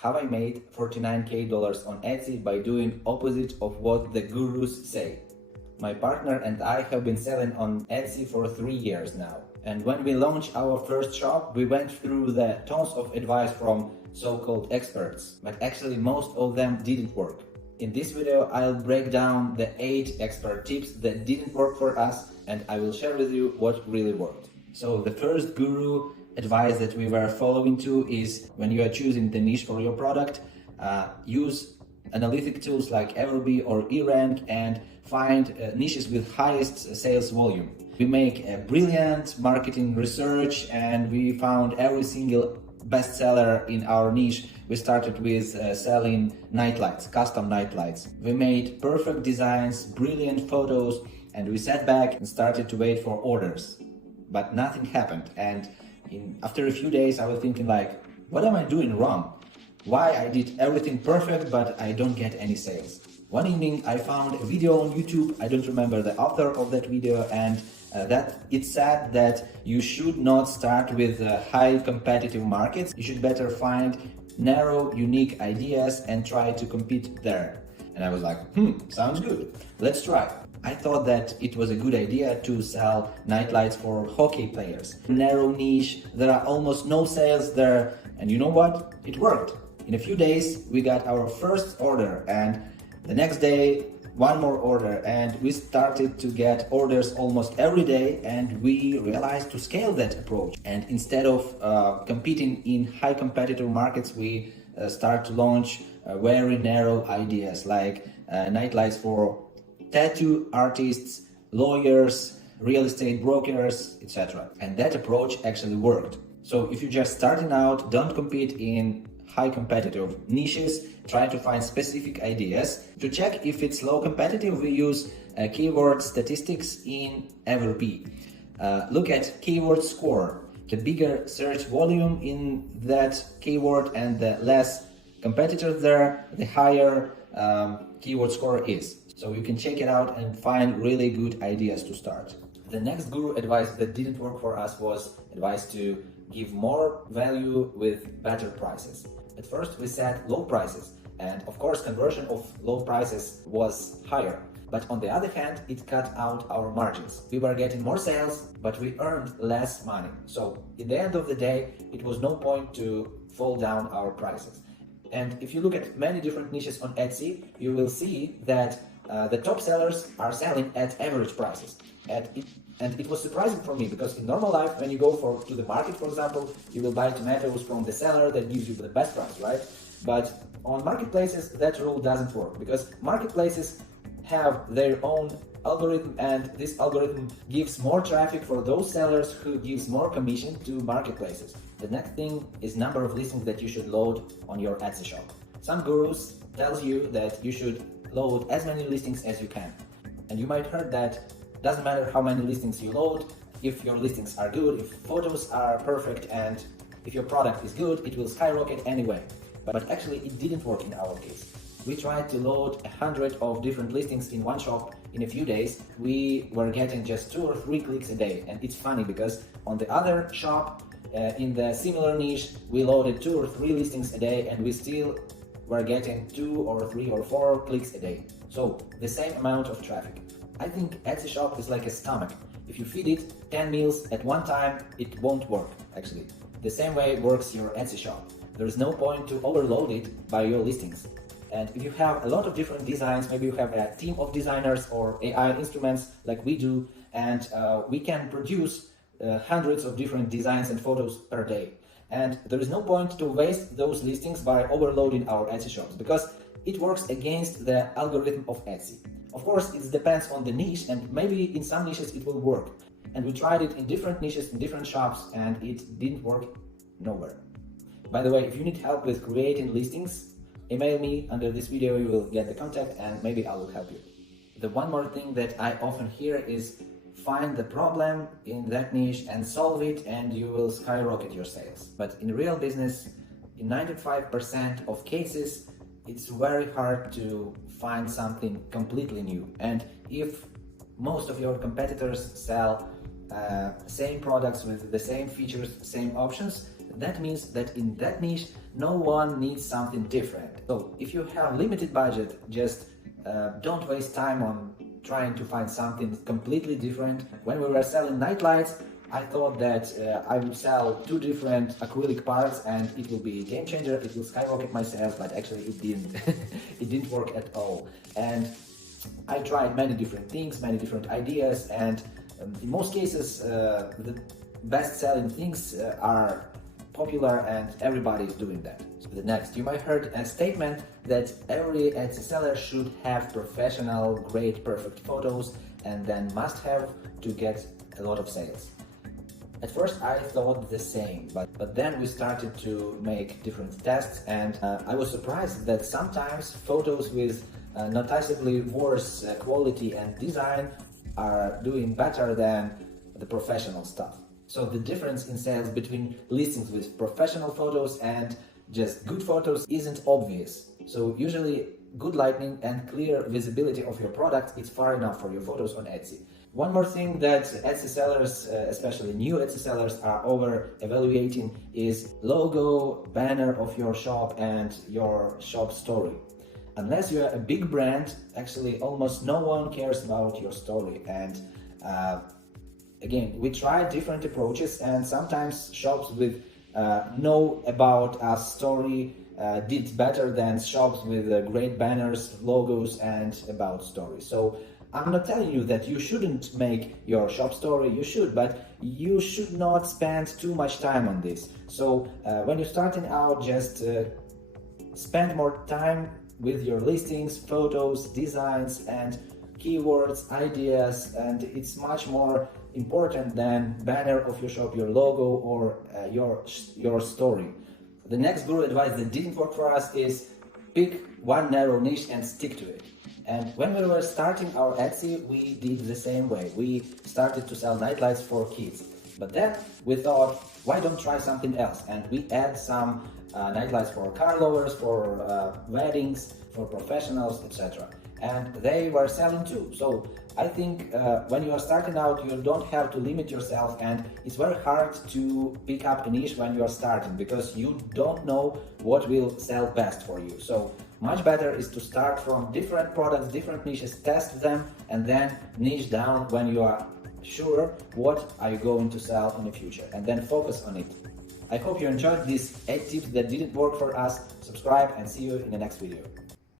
How I made $49K on Etsy by doing opposite of what the gurus say. My partner and I have been selling on Etsy for 3 years now. And when we launched our first shop, we went through the tons of advice from so-called experts, but actually most of them didn't work. In this video, I'll break down the 8 expert tips that didn't work for us, and I will share with you what really worked. So the first guru advice that we were following to is when you are choosing the niche for your product, use analytic tools like Everbee or eRank and find niches with highest sales volume. We make a brilliant marketing research and we found every single bestseller in our niche. We started with selling nightlights, custom nightlights. We made perfect designs, brilliant photos, and we sat back and started to wait for orders. But nothing happened, and after a few days I was thinking like, what am I doing wrong? Why I did everything perfect but I don't get any sales? One evening I found a video on YouTube, I don't remember the author of that video, and that it said that you should not start with high competitive markets. You should better find narrow, unique ideas and try to compete there. And I was like, sounds good, let's try. I thought that it was a good idea to sell nightlights for hockey players. Narrow niche, there are almost no sales there, and you know what? It worked. In a few days we got our first order, and the next day one more order, and we started to get orders almost every day, and we realized to scale that approach. And instead of competing in high competitive markets, we start to launch very narrow ideas like nightlights for tattoo artists, lawyers, real estate brokers, etc. And that approach actually worked. So if you're just starting out, don't compete in high competitive niches, try to find specific ideas. To check if it's low competitive, we use keyword statistics in Everbee. Look at keyword score. The bigger search volume in that keyword and the less competitors there, the higher keyword score is. So you can check it out and find really good ideas to start. The next guru advice that didn't work for us was advice to give more value with better prices. At first we set low prices, and of course conversion of low prices was higher. But on the other hand, it cut out our margins. We were getting more sales, but we earned less money. So in the end of the day, it was no point to fall down our prices. And if you look at many different niches on Etsy, you will see that the top sellers are selling at average prices. And it was surprising for me, because in normal life, when you go to the market, for example, you will buy tomatoes from the seller that gives you the best price, right? But on marketplaces, that rule doesn't work, because marketplaces have their own algorithm, and this algorithm gives more traffic for those sellers who gives more commission to marketplaces. The next thing is number of listings that you should load on your Etsy shop. Some gurus tells you that you should load as many listings as you can. And you might heard that doesn't matter how many listings you load, if your listings are good, if photos are perfect, and if your product is good, it will skyrocket anyway. But actually it didn't work in our case. We tried to load 100 of different listings in one shop in a few days. We were getting just 2 or 3 clicks a day. And it's funny because on the other shop, in the similar niche, we loaded 2 or 3 listings a day and we still were getting 2 or 3 or 4 clicks a day. So the same amount of traffic. I think Etsy shop is like a stomach. If you feed it 10 meals at one time, it won't work actually. The same way works your Etsy shop. There is no point to overload it by your listings. And if you have a lot of different designs, maybe you have a team of designers or AI instruments like we do, and we can produce hundreds of different designs and photos per day. And there is no point to waste those listings by overloading our Etsy shops, because it works against the algorithm of Etsy. Of course, it depends on the niche, and maybe in some niches it will work. And we tried it in different niches, in different shops, and it didn't work nowhere. By the way, if you need help with creating listings, email me under this video, you will get the contact and maybe I will help you. The one more thing that I often hear is find the problem in that niche and solve it and you will skyrocket your sales. But in real business, in 95% of cases, it's very hard to find something completely new. And if most of your competitors sell same products with the same features, same options, that means that in that niche, no one needs something different. So if you have limited budget, just don't waste time on trying to find something completely different. When we were selling nightlights, I thought that I would sell 2 different acrylic parts and it will be a game changer, it will skyrocket my sales, but actually it didn't. It didn't work at all. And I tried many different things, many different ideas, and in most cases the best-selling things are popular and everybody is doing that. So the next, you might heard a statement that every Etsy seller should have professional, great, perfect photos and then must have to get a lot of sales. At first I thought the same, but then we started to make different tests and I was surprised that sometimes photos with noticeably worse quality and design are doing better than the professional stuff. So the difference in sales between listings with professional photos and just good photos isn't obvious. So usually good lighting and clear visibility of your product is far enough for your photos on Etsy. One more thing that Etsy sellers, especially new Etsy sellers, are over evaluating is logo, banner of your shop and your shop story. Unless you are a big brand, actually almost no one cares about your story. And again, we try different approaches and sometimes shops with know about us story did better than shops with great banners, logos and about stories. So I'm not telling you that you shouldn't make your shop story, you should, but you should not spend too much time on this. So when you're starting out, just spend more time with your listings, photos, designs and keywords, ideas, and it's much more important than banner of your shop, your logo or your story. The next guru advice that didn't work for us is pick one narrow niche and stick to it. And when we were starting our Etsy, we did the same way. We started to sell nightlights for kids. But then we thought, why don't try something else? And we add some nightlights for car lovers, for weddings, for professionals, etc. And they were selling too. So I think when you are starting out, you don't have to limit yourself, and it's very hard to pick up a niche when you are starting because you don't know what will sell best for you. So much better is to start from different products, different niches, test them, and then niche down when you are sure what are you going to sell in the future, and then focus on it. I hope you enjoyed these 8 tips that didn't work for us. Subscribe and see you in the next video.